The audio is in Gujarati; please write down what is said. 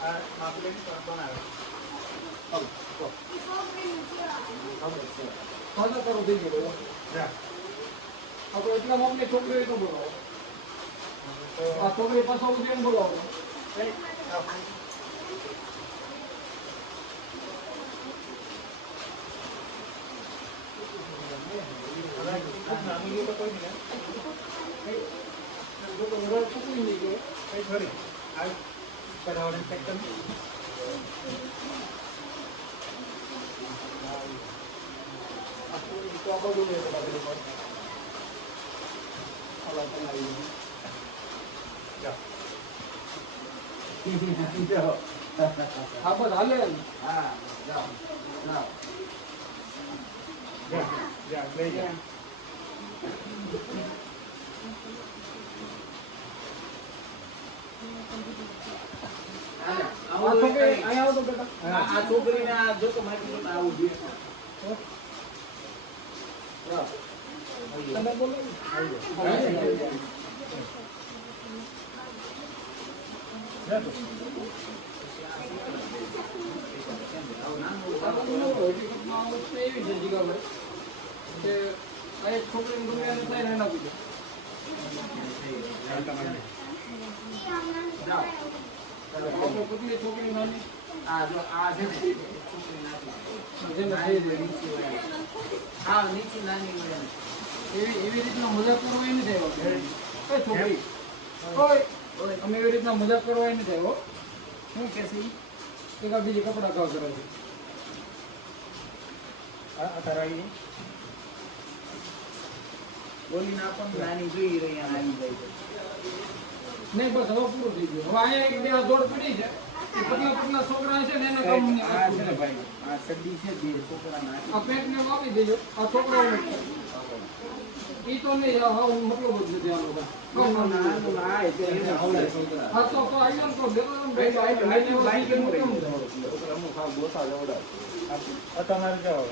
આ માપલે બનાવે સાદા કરો થઈ ગયો જા આપણે એટલા માપને છોકરીઓ તો બોલાવો આ છોકરી પાછો ઉજેન બોલાવો હા બસ હાલે હા જાઓ જાઓ જા લઈ જા અહીંયા આવો તો બેટા આ છોકરીને આ જો તો મારી જોતા આવું જોઈએ તમે બોલો જા તો છોકરી દુનિયાને થાય એના પીછે છોકરી નાની આ જો આ છે ને છોકરી હા નીચે નાની હોય એવી રીતના મજાક કરવો એ નથી આવ્યો છોકરી અમે એવી રીતના મજાક કરવા નથી આવ્યો શું કે છે એક આ બીજી કપડા કાવ કરે છે આ તારા બોલીને આપણને નાની જોઈ રહી આવી જાય નહીં બસ હવે પૂરું થઈ ગયું હવે અહીંયા એક બે દોડ પડી છે પતલા પતલા છોકરા છે ને એના કામ આ છે ને ભાઈ આ સડી છે બે છોકરાના આ પેટ ને વાપી દેજો આ છોકરાઓ ઈ તો નહીં હું મતલબ જ નથી આનો હા તો આવ્યો તો તમારે જાઓ